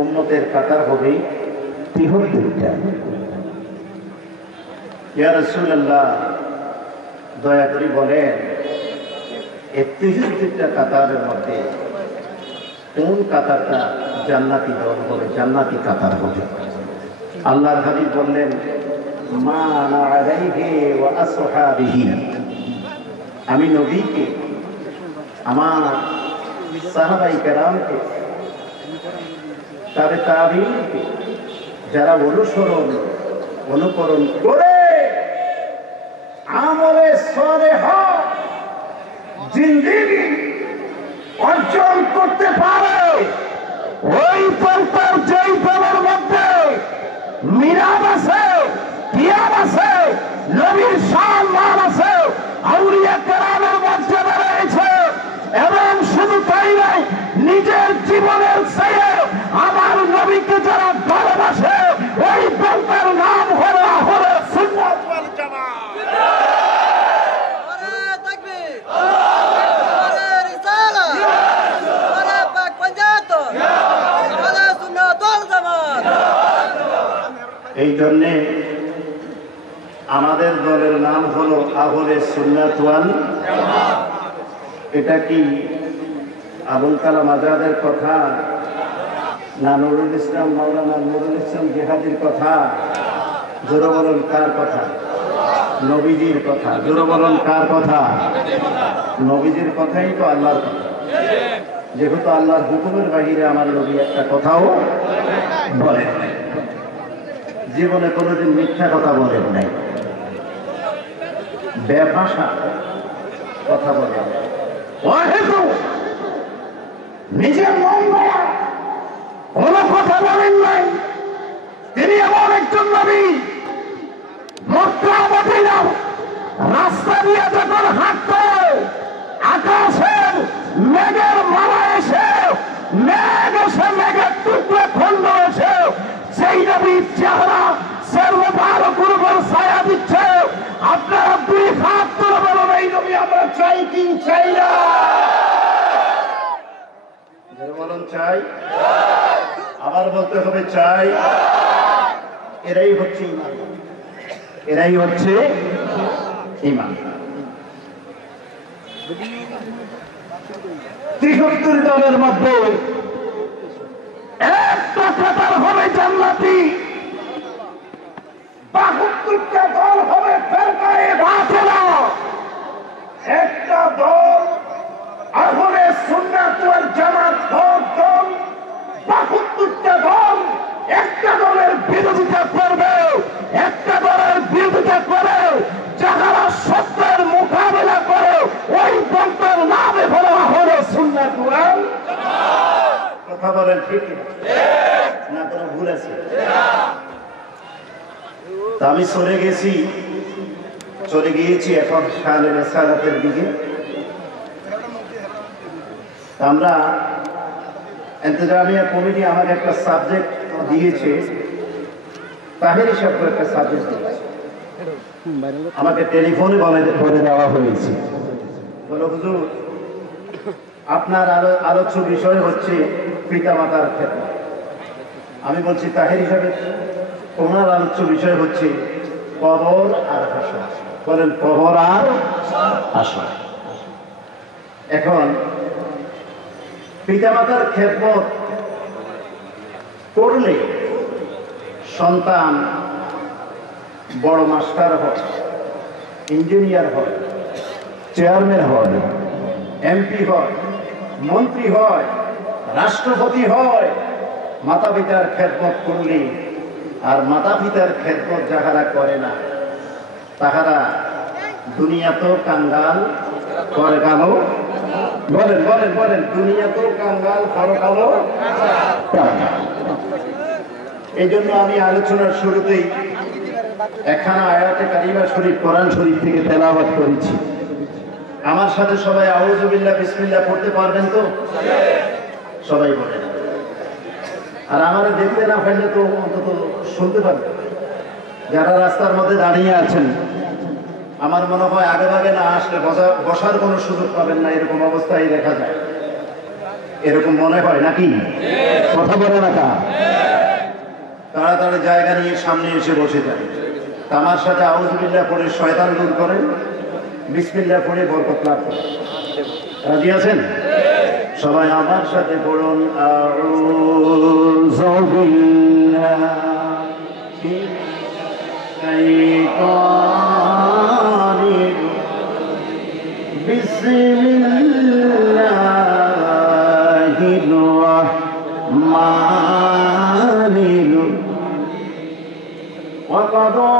উম্মতের কাতার হবে 73টা। ইয়া রাসূলুল্লাহ, দয়া করে বলেন এই 73টা কাতারের মধ্যে কোন কাতারটা জান্নাতি দল হবে, জান্নাতি কাতার হবে? আল্লাহর হাবিব বললেন, মা আনা আলাইহি ওয়া আসহাবিহি, আমি নবীকে, আমার সাহাবায়ে কেরামকে, তাবে তাবিঈনকে যারা অনুকরণ করে আমলে সালেহ জিন্দেগি অর্জন করতে পারে, ওই পন্থার যেই দলের মধ্যে মিরাদ আছে, কিয়াম আছে, নবীর সম্মান আছে, আউলিয়া কেরামের মর্যাদা রয়েছে, এবং শুধু তাই নয়, নিজের জীবনের চেয়ে আমার নবীকে যারা ভালোবাসে, ওই পন্থার নাম হলো আহলে সুন্নাত ওয়াল জামাত। এই জন্যে আমাদের দলের নাম হলো আহলে সুন্নাত ওয়াল জামাত। এটা কি আবুল কালাম আজাদের কথা না নুরুল ইসলাম, মাওলানা নুরুল ইসলাম জিহাদির কথা? জোরে বলুন কার কথা? নবীজির কথা। জোরে বলুন কার কথা? নবীজির কথাই তো আল্লাহর কথা। যেহেতু আল্লাহর হুকুমের বাহিরে আমার নবী একটা কথাও বলেন নাই, জীবনে কোনোদিন মিথ্যা কথা বলেন নাই, বেভাষা কথা বলেন নাই, নিজের মন গড়া কোনো কথা বলেন নাই। তিনি এমন একজন নবী, মক্কা মদিনা রাস্তা দিয়ে যখন হাঁটতো, আকাশের মেঘের মালা এসে মেঘের টুকরো খন্ড এসে সেই নবীর চেহারা সর্ববার উপর ছায়া দিচ্ছে। আপনারা দুই হাত তুলে বলুন, এই নবী আমরা চাই কি চাই না? বলুন চাই, আবার বলতে হবে চাই। এরাই হচ্ছে ঈমান, এরাই হচ্ছে ঈমান। 73 দলের মধ্যে একটা কাতার হবে জান্নাতি, 72টা দল হবে ফেরকায়ে বাতিলা, একটা দল আহলে সুন্নাত ওয়াল জামাত দল। 72টা দল একটা দলের বিরোধিতা করবে, একটা দলের বিরোধিতা করে যাহারা সত্যের মোকাবেলা করে, ওই দলের নামে হলো আহলে সুন্নাত ওয়াল জামাত। কথা বলেন ঠিক না? কোনো ভুল আছে? আমি চলে গিয়েছি এখন শানে রিসালাতের দিকে। আমরা ইন্তেজামিয়া কমিটি আমাকে একটা সাবজেক্ট দিয়েছে, তাহেরি শব্দ একটা সাবজেক্ট দিয়েছে, আমাকে টেলিফোনে বলে দেওয়া হয়েছে, বলো হুজুর আপনার আলোচ্য বিষয় হচ্ছে পিতামাতার ক্ষেত্রে। আমি বলছি তাহেরি সাহেব, ওনার আলোচ্য বিষয় হচ্ছে কবর আর হাসর। বলেন কবর আর হাসর। এখন পিতামাতার খেদমত করলে সন্তান বড় মাস্টার হয়, ইঞ্জিনিয়ার হয়, চেয়ারম্যান হয়, এমপি হয়, মন্ত্রী হয়, রাষ্ট্রপতি হয়। মাতা পিতার খেদমত করলে, আর মাতা পিতার খেদমত যাহারা করে না তাহারা দুনিয়াতেও কাঙ্গাল, পরকালও, বলেন বলেন বলেন, দুনিয়াতেও কাঙ্গাল, পরকালও কাঙ্গাল। এই জন্য আমি আলোচনার শুরুতেই একখানা আয়াতে কারিমা শরীফ, কোরআন শরীফ থেকে তেলাওয়াত করেছি। আমার সাথে সবাই আউযু বিল্লাহ বিসমিল্লাহ পড়তে পারবেন তো? সবাই বলেন। আর আমারে দেখতে না পারলে তো অন্তত শুনতে পারবেন। যারা রাস্তার মধ্যে দাঁড়িয়ে আছেন, আমার মনে হয় আগে ভাগে না আসলে বসার কোনো সুযোগ পাবেন না, এরকম অবস্থায় দেখা যায়। এরকম মনে হয় নাকি? কথা বলে না তা? তাড়াতাড়ি জায়গা নিয়ে সামনে এসে বসে যায়। আমার সাথে আউযুবিল্লাহ পড়ে শয়তান দূর করেন, বিসমিল্লাহ পড়ে বরকত লাভ করেন। রাজি আছেন? সবাই আমার সাথে পড়ুন, আউযু বিল্লাহি শাইতানির বিসমিল্লাহির রাহমানির ওয়া ক্বাদা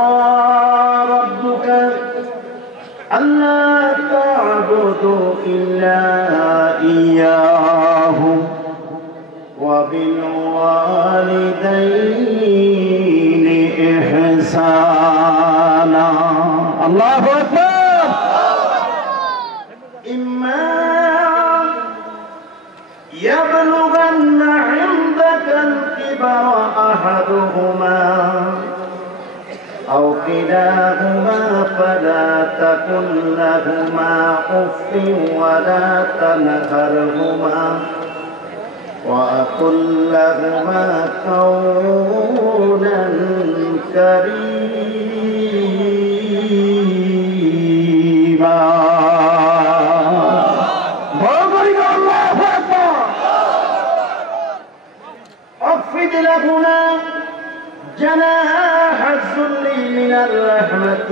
রাব্বুকা আল্লা তা'বুদু ইল্লা ইয়াহু ওয়া বিল ওয়ালিদাইনি ইহসানা। আল্লাহু আকবার। ইম্মা ইয়াবলুগান্না ইনদাকাল কিবরা আহাদুহুমা أو كلاهما فلا تقل لهما أف ولا تنهرهما وقل لهما قولا كريما. اخفض لهما جناح الذل من الرحمة.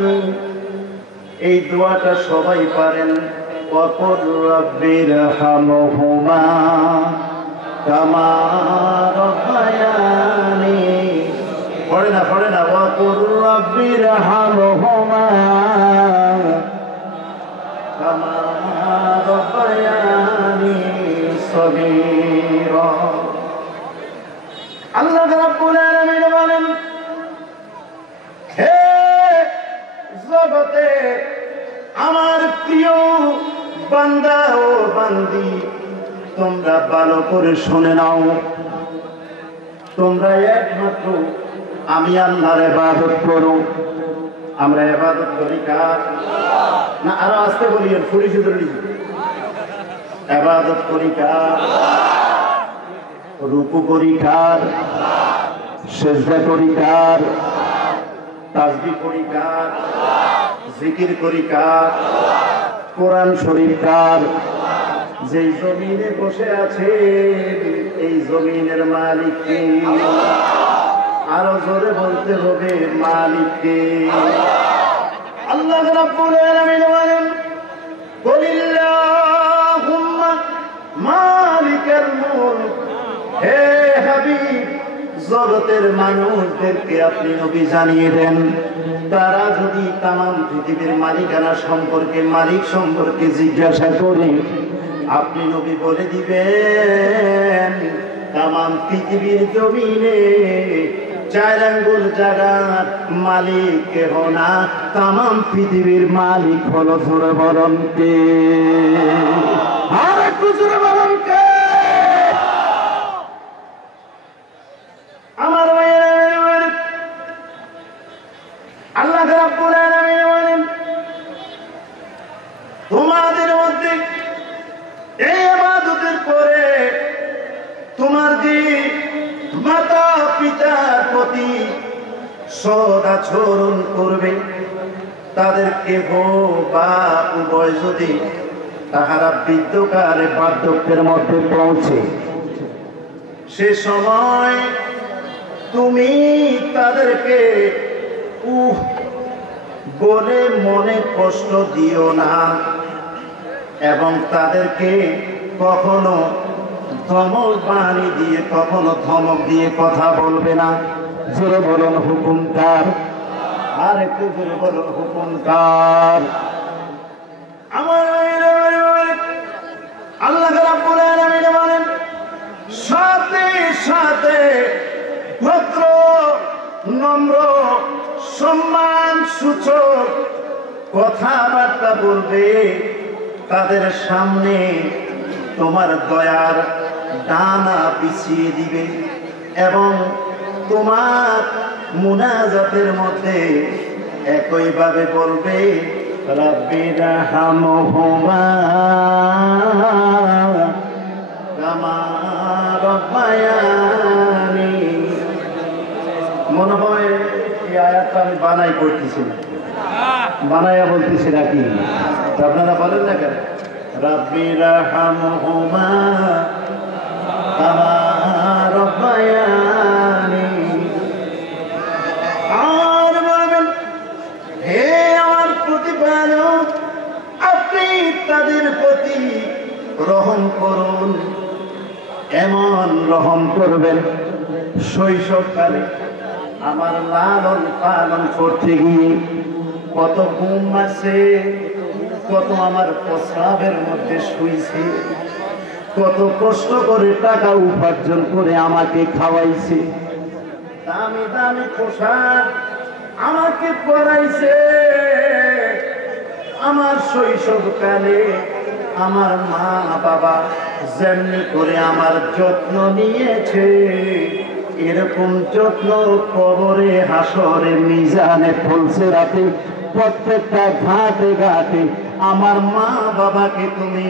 এই দোয়াটা সবাই পারেন। وقل رب ارحمهما كما ربياني. পড়ে না وقل رب ارحمهما كما ربياني صغيرا. আল্লাহ রাব্বুল আলামিন বলেন, হে জগতে আমার প্রিয় বান্দা ও বান্দি, তোমরা ভালো করে শুনে নাও। তোমরা একমাত্র আমি আল্লাহর ইবাদত করো। আমরা ইবাদত করি কার? না আরো আস্তে বলিয়েন, ফুরি সুদরি। ইবাদত করি কার? রুকু করি কার? সিজদা করি কার? তাসবিহ করি কার? জিকির করি কার? কোরআন শরীফ কার? যেই জমিনে বসে আছে এই জমিনের মালিক কে? আরো জোরে বলতে হবে, মালিক কে? আল্লাহ রাব্বুল আলামিন বলেন, কুলিল্লাহুম্মা মালিকাল মুলক। হে হাবিব, জগতের মানুষদেরকে আপনি নবী জানিয়ে দেন, তারা যদি তামাম পৃথিবীর মালিকানা সম্পর্কে, মালিক সম্পর্কে জিজ্ঞাসা করে, আপনি নবী বলে দিবেন তামাম পৃথিবীর জমিনে 4 আঙ্গুল জায়গার মালিক কেহ না, তামাম পৃথিবীর মালিক হলো। জোরে বলুন কে? আর একটু জোরে বলুন কে? আমার আল্লাহ রাব্বুল আলামিন বলেন, তোমাদের মধ্যে এই ইবাদতের পরে তোমার যে মাতা পিতার প্রতি সদ আচরণ করবে, তাদের কেহ বা উভয় যদি তাহারা বৃদ্ধকালে বার্ধক্যের মধ্যে পৌঁছে, সে সময় তুমি তাদেরকে বলে মনে কষ্ট দিও না এবং তাদেরকে কখনো ধমক বাণী দিয়ে, কখনো ধমক দিয়ে কথা বলবে না। জোরে বলুন হুকুম কার? আর একটু জোরে বলুন হুকুম কার? আমার আল্লাহ রাব্বুল আলামিন বলেন, সাথে সাথে ভদ্র নম্র সম্মান সূচক কথাবার্তা বলবে, তাদের সামনে তোমার দয়ার ডানা বিছিয়ে দিবে এবং তোমার মুনাজাতের মধ্যে একইভাবে বলবে, রাব্বিরহামহুমা কামা রব্বায়ানি। মনে হয় এই আয়াতটা আমি বানাই করতেছি না, বানাইয়া বলতেছি নাকি? আপনারা বলেন না কেন? রাব্বি রাহমহুমা কামা রব্বায়ানি। আর বলবেন, হে আমার প্রতিপালক, আপনি তাদের প্রতি রহম করুন। এমন রহম করবেন, শৈশবকালে আমার লালন পালন করতে গিয়ে কত ঘুম আসে, কত আমার প্রস্রাবের মধ্যে শুইছে, কত কষ্ট করে টাকা উপার্জন করে আমাকে খাওয়াইছে, দামি দামি পোশাক আমাকে পরাইছে। আমার শৈশবকালে আমার মা বাবা যেমনি করে আমার যত্ন নিয়েছে, এরকম যত্ন কবরে, হাসরে, মিজানে, ফুলসিরাতে, প্রত্যেকটা ঘাটে ঘাটে আমার মা বাবাকে তুমি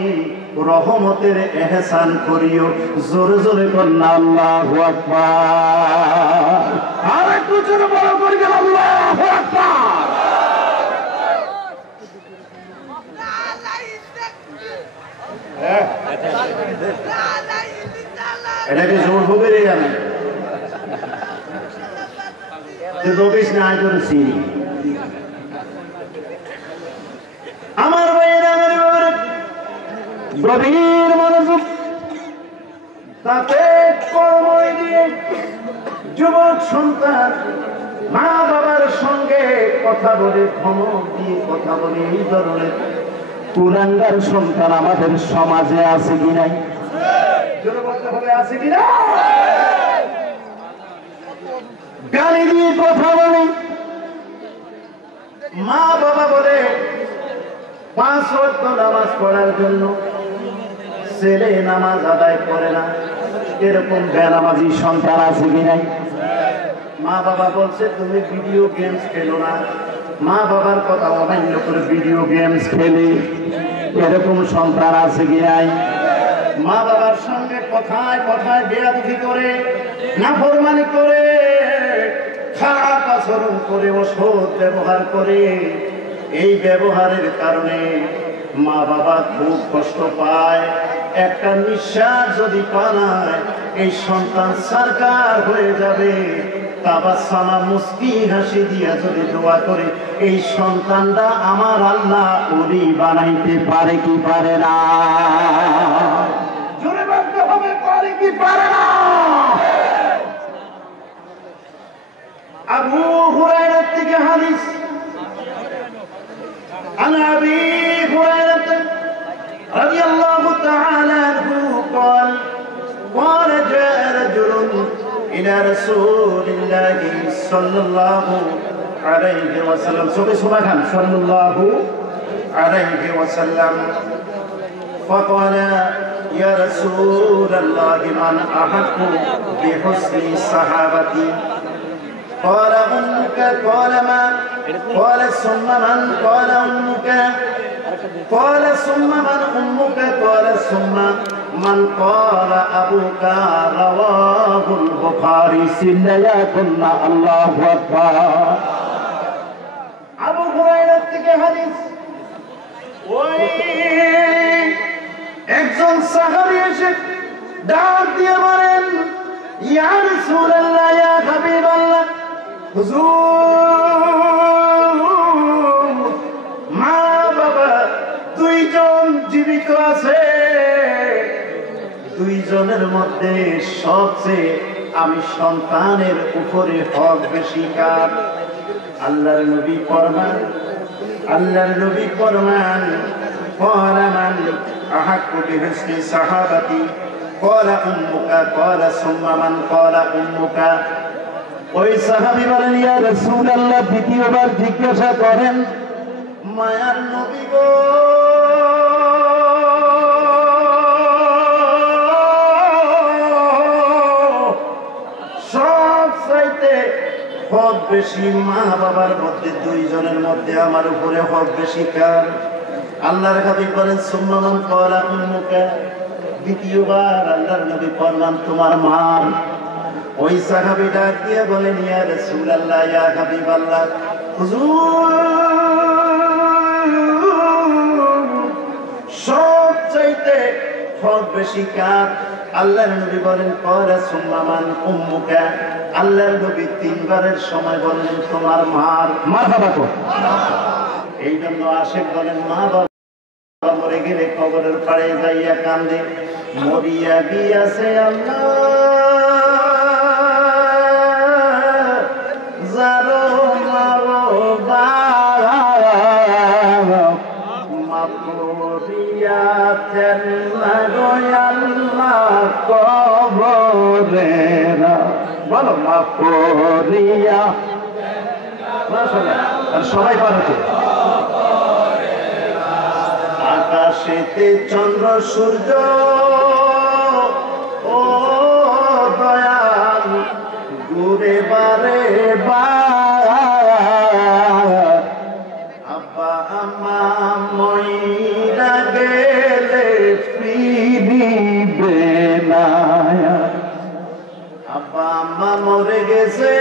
রহমতের এহসান করিও। জোরে জোরে কন্যা আল্লাহু আকবার। আর একটু জোরে বড় করে গেল আল্লাহু আকবার। এটাকে জোর হবে রে, আমি রবিশ না আয় করেছি। আমার ভাইয়েরা, আমার বাবার গভীর মনোযোগ, তাতে কর্মই দিয়ে যুবক সন্তান মা বাবার সঙ্গে কথা বলে, ধমক দিয়ে কথা বলে, এই ধরনের কুলাঙ্গার সন্তান আমাদের সমাজে আছে কি নাই? আছে কিনা? গালি দিয়ে কথা বলে, মা বাবা বলে 5 ওয়াক্ত নামাজ পড়ার জন্য, ছেলে নামাজ আদায় করে না, এরকম বেনামাজি সন্তান আছে কি নাই? মা বাবা বলছে তুমি ভিডিও গেমস খেলো না, মা বাবার কথা অমান্য করে ভিডিও গেমস খেলে, এরকম সন্তান আছে কি নাই? মা বাবার সঙ্গে কথায় কথায় বেয়াদবি করে, নাফরমানি করে, খারাপ আচরণ করে, অসৎ ব্যবহার করে। এই ব্যবহারের কারণে মা বাবা খুব কষ্ট পায়। একটা নিঃশ্বাস যদি পালায়, এই সন্তান সরকার হয়ে যাবে। তাবাসসামা, মুস্কি হাসি দিয়া যদি দোয়া করে, এই সন্তানটা আমার আল্লাহ ওলি বানাইতে পারে কি পারে না? জোরে বলতে হবে, পারে কি পারে না? আবু হুরায়রা থেকে হাদিস, عن أبي هريرة رضي الله تعالى عنه قال قال جاء رجل إلى رسول الله صلى الله عليه وسلم سبحان صلى الله عليه وسلم فقال يا رسول الله من أحق بحسن صحابتي؟ قال أمك. قال ما؟ قال ثم من؟ قال أمك. قال ثم من أمك؟ قال ثم من؟ قال أبوك. رواه البخاري. সিল্লায়াকুন আল্লাহু আকবার। আবু হুরায়রা থেকে হাদিস। ওই একজন সাহাবী এসে ডাক দিয়ে বলেন, ইয়া রাসূলুল্লাহ, ইয়া হাবিবাল্লাহ, হুজুর, মা বাবা 2 জন জীবিত আছে, 2 জনের মধ্যে সবচেয়ে আমি সন্তানের উপরে হক বেশি কার? আল্লাহর নবী ফরমান, আল্লাহর নবী ফরমান, قال من أحق بحسن صحابتي؟ قال أمك. قال ثم من؟ قال أمك. ওই সাহাবী বলেন, ইয়া রাসূলুল্লাহ, দ্বিতীয়বার জিজ্ঞাসা করেন, মায়ার নবী গো, সব চাইতে হক বেশি মা বাবার মধ্যে, 2 জনের মধ্যে আমার উপরে হক বেশি কার? আল্লাহর হাবিব বলেন, সুম্মা মান? ক্বালা উম্মুকা। দ্বিতীয়বার আল্লাহর নবী ফরমান তোমার মার। ওই সাহাবী ডাক দিয়ে বলেন ইয়া রাসূলুল্লাহ ইয়া হাবিবাল্লাহ হুজুর সবচাইতে হক বেশি কার? আল্লাহর নবী বলেন করা সুম্মান উম্মুকা। আল্লাহর নবী তিনবারের সময় বললেন তোমার মার। মারহাবা কো। এই জন্য আশিক বলেন মা বাবা মরে গেলে কবরের পাড়ে যাইয়া কান্দে, মরিয়া গিয়াছে আল্লাহ যারো মারো মাপরিয়াতেন আল্লাহ কবরেরা বলো মাপরিয়া। আর সবাই পারে আকাশেতে চন্দ্র সূর্য ও দয়াল ঘুরে বারে আব্বা আম্মা মইরা গেলে ফিরিবে না। আব্বা আম্মা মরে গেছে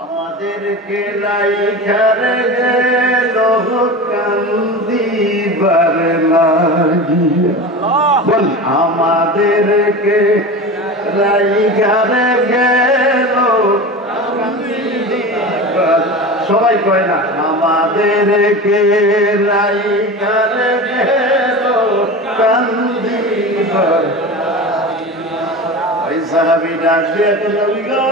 আমাদেরকে রাইখারে গেল কান্দিবার লাগিয়া। বল আমাদেরকে রাইখারে গেল কান্দিবার। সবাই কয় না আমাদেরকে রাইখারে গেল কান্দিবার। ওই সাহাবী ডাক দিয়ে নবী গো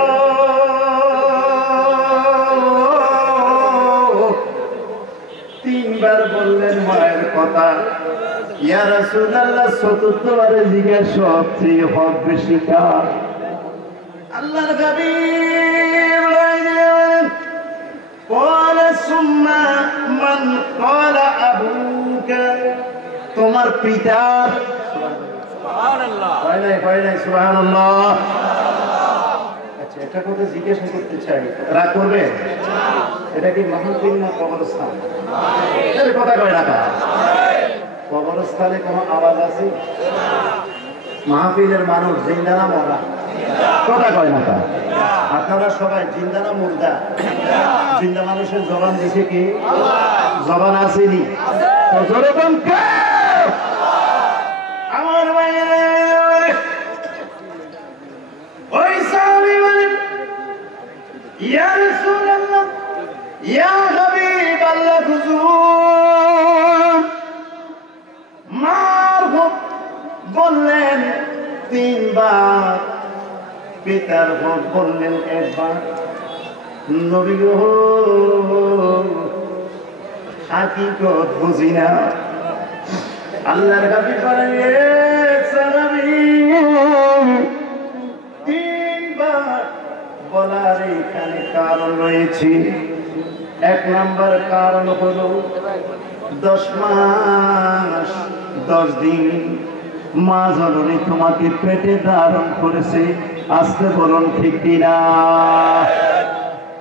তিনবার বললেন মায়ের কথা। ইয়া রাসূলুল্লাহ চতুর্থবারে জিজ্ঞেস সবচেয়ে হক বেশি কার? আল্লাহর হাবিব বলেন قال ثم من قال أبوك তোমার পিতা। সুবহানাল্লাহ হয় নাই সুবহানাল্লাহ। আচ্ছা এটা কথা জিজ্ঞাসা করতে চাই, রাগ করবে? এটা কি মাহফিল না কবরস্থান? এর কথা কয় রাখা। কবরস্থানে কোনো আওয়াজ আছে? মাহফিলের মানুষ জিন্দা না মরা? কথা কয় না। আপনারা সবাই জিন্দা না মুর্দা? জিন্দা মানুষের জবান দিছে কি? জবান আসেনি তো যেরকম আমার ওই সাহাবী বলেন ইয়া রাসূলুল্লাহ ইয়া হাবিবাল্লাহ হুজুর মারহুম বললেন তিনবার, পিতার হক বললেন একবার। নবী গো হাকিকত বুঝি না। আল্লাহর হাবিব বলেন এ সাহাবী তিনবার বলার এখানে কারণ রয়েছে। এক নম্বর কারণ হলো 10 মাস 10 দিন মা জননী তোমাকে পেটে ধারণ করেছে। আস্তে বলুন ঠিক কিনা?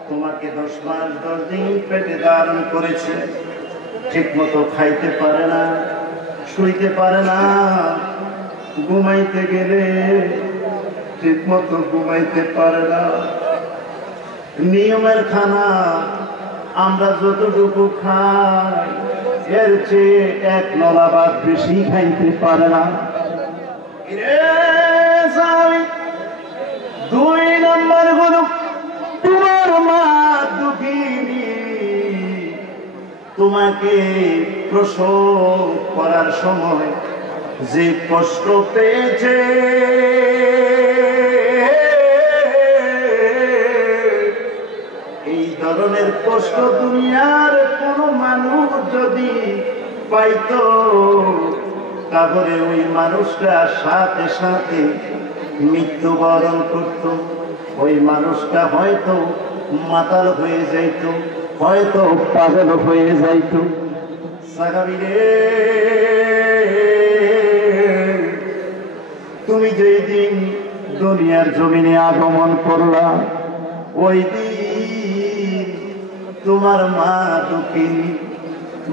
তোমাকে 10 মাস 10 দিন পেটে ধারণ করেছে। ঠিক মতো খাইতে পারে না, শুইতে পারে না, ঘুমাইতে গেলে ঠিক মতো ঘুমাইতে পারে না। নিয়মের খানা আমরা যতটুকু খাই এর চেয়ে 1 নলা ভাত বেশি খাইতে পারে না। 2 নম্বর হলো তোমার মা দুঃখিনী, তোমাকে প্রসব করার সময় যে কষ্ট পেয়েছে এই ধরনের কষ্ট দুনিয়ার কোন মানুষ যদি পাইতো তাহলে ওই মানুষটা সাথে সাথে মৃত্যুবরণ করত। ওই মানুষটা হয়তো মাতাল হয়ে যাইত, হয়তো পাগল হয়ে যাইত। সাহাবী রে তুমি যেই দিন দুনিয়ার জমিনে আগমন করলা। ওই দিন তোমার মা দুঃখিনী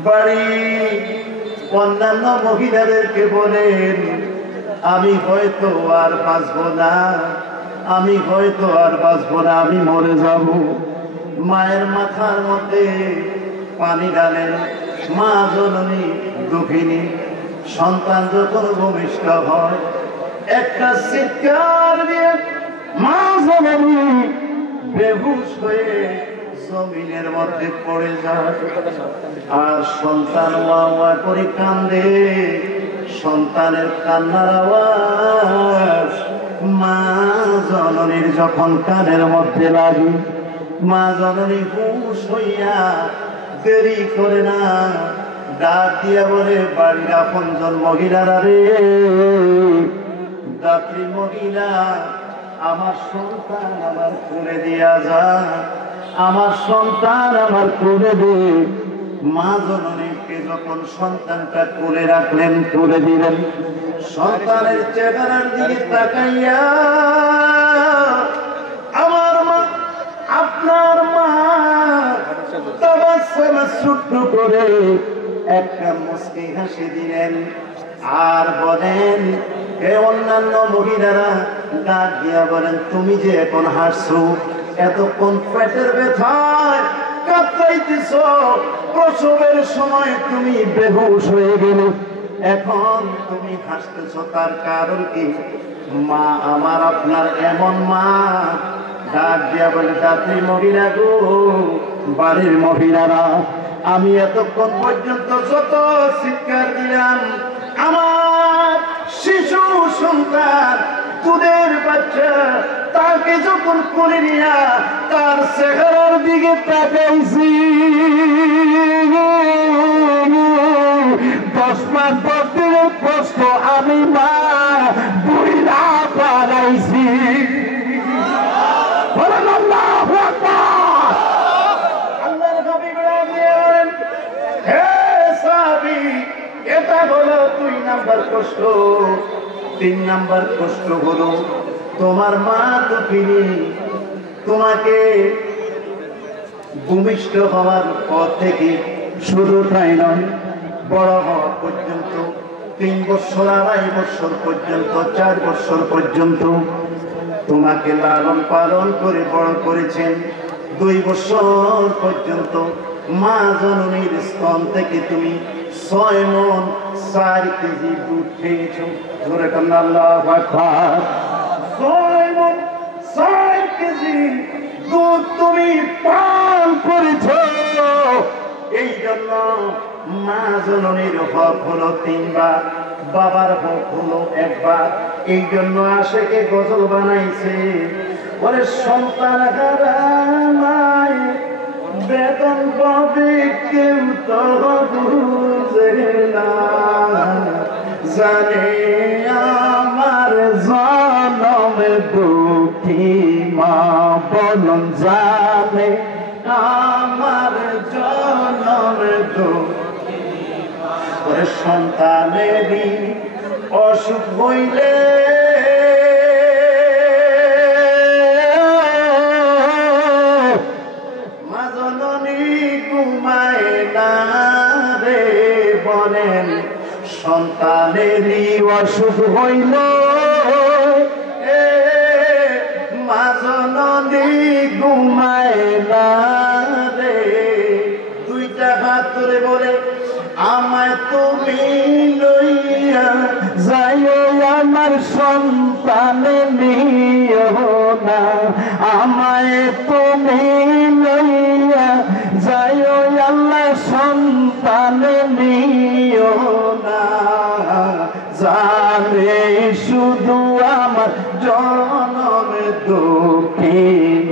বাড়ি অন্যান্য মহিলাদেরকে বলেন, আমি হয়তো আর বাঁচবো না, আমি হয়তো আর বাঁচবো না, আমি মরে যাব। মায়ের মাথার মধ্যে পানি ঢালেন। মা জননী দুঃখিনী সন্তান যখন ভূমিষ্ঠ হয়, একটা চিৎকার দিয়ে মা জননী বেহুশ হয়ে জমিনের মধ্যে পড়ে যায়। আর সন্তান ওয়া ওয়া করে কান্দে। সন্তানের কান্নার আওয়াজ মা জননীর যখন কানের মধ্যে লাগে, মা জননী হুঁশ হইয়া দেরি করে না, ডাক দিয়া বলে, বাড়ির আপনজন মহিলারা রে, দাত্রী মহিলা, আমার সন্তান আমার কোলে দিয়া যা, আমার সন্তান আমার কোলে দে। মা জননীকে যখন সন্তানটা কোলে রাখলেন, তুলে দিলেন, সন্তানের চেহারার দিকে তাকাইয়া, আমার মা, আপনার মা তাবাসসুম ছোট্ট করে একটা মুচকি হাসি দিলেন। আর বলেন, হে অন্যান্য মহিলারা, ডাক দিয়া বলেন, তুমি যে এখন হাসছো, এতক্ষণ পেটের ব্যথায় কাতরাইতেছ, প্রসবের সময় তুমি বেহুশ হয়ে গেলে, এখন তুমি হাসতেছ, তার কারণ কি? মা আমার আপনার এমন মা। ডাক দিয়া বলে, দাত্রী মহিলা গো, বাড়ির মহিলারা, আমি এতক্ষণ পর্যন্ত যত চিৎকার দিলাম, আমার শিশু সন্তান দুধের বাচ্চা, তাকে যখন কোলে নিয়া তার চেহারার দিকে তাকাইছি, 10 মাস 10 দিনের কষ্ট আমি মা বুড়া বানাইছি। এটা হলো 2 নাম্বার কষ্ট। 3 নাম্বার কষ্ট হলো, তোমার মা দুঃখিনী তোমাকে ভূমিষ্ঠ হওয়ার পর থেকে শুধু তাই নয়, বড় হওয়া পর্যন্ত 3 বছর, 2.5 বছর পর্যন্ত, 4 বছর পর্যন্ত তোমাকে লালন পালন করে বড় করেছেন। 2 বছর পর্যন্ত মা জননীর স্তন থেকে তুমি 6 মণ 4 কেজি দুধ খেয়েছো। জোরে কান্না আল্লাহু আকবার। 6 মণ 4 কেজি দুধ তুমি পান করেছো। এই জন্য মা জননীর হক হলো 3 বার, বাবার হক হলো 1 বার। এই জন্য আশেকে গজল বানাইছে, ওরে সন্তান হারা মায়ে বেদন পাবে কেউ তো বুঝে না, জানে আমার জনম দুঃখী মা, বলুন জানে আমার জনম দুঃখী মা। ওরে সন্তানেরই অসুখ হইলে মা জননী ঘুমায় না রে, বলেন সন্তানেরই অসুখ হইল মা জননী ঘুমায় না রে। 2টা হাত ধরে বলে, আমায় তুমি লইয়া যাইও আমার সন্তান নিও না, আমায় তুমি লইয়া যাইও আল্লাহ সন্তান নিও না, জানে শুধু আমার জনম দুঃখী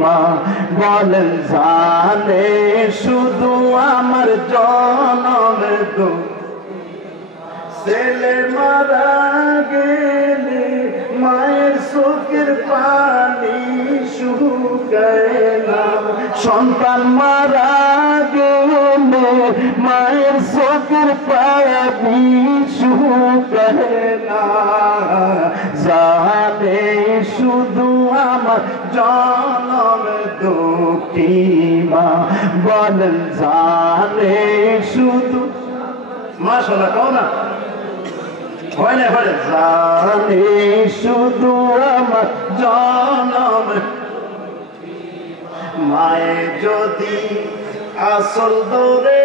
মা, বলেন জানে শুধু আমার জনম দুঃখী। ছেলে মারা গেলে মায়ের চোখের পানি শুকায় না, সন্তান মারা গেলে মায়ের চোখের পানি শুকায় না জানে শুধু আমার জনম দুঃখী মা বলেন জানে শুধু মাশাআল্লাহ কও না হয় না হয় জানে শুধু আমার জনম মায়ে যদি আসল দরে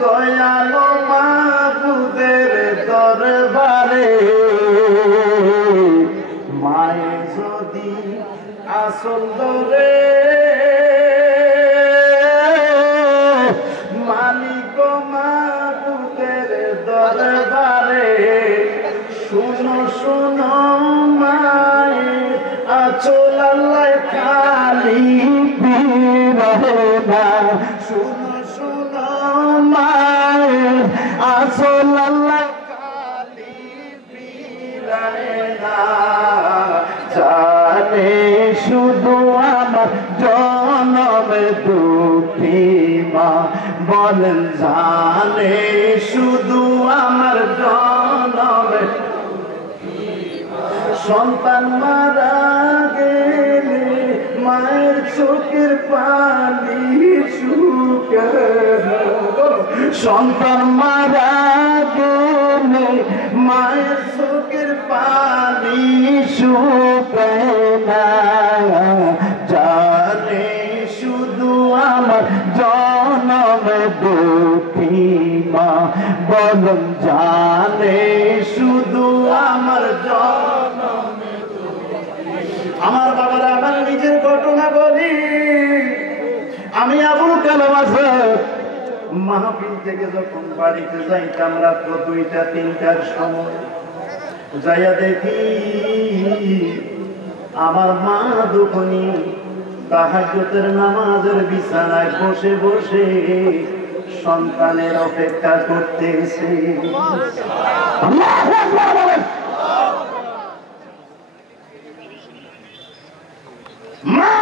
দয়ালো মাবুদের দরবারে মায়ে যদি আসল দরে মালিক মাবুদের দরবারে শুনো শুনো মায়ে আচল আল্লাহ খালি বিরহে না শুনো শুনো মায়ে আচল আল্লাহ খালি বিরহে না জানে শুধু আমার জনম দুঃখী মা বলেন জানে শুধু আমার জনম সন্তান মারা গেলে মায়ের চোখের পানি শুকায় সন্তান মারা গেলে মায়ের চোখের পানি শুকায় না জানে শুধু আমার জনম দুঃখী মা বলুন জানে শুধু আমার জনম আমার বাবারা আমার নিজের ঘটনা বলি আমি আবুল কালাম আজাদ মাহফিল থেকে যখন বাড়িতে যাইতাম রাত 2টা 3টার সময় যাইয়া দেখি আমার মা দুখনি তাহাজ্জুদের নামাজের বিছানায় বসে বসে সন্তানের অপেক্ষা করতেছে মা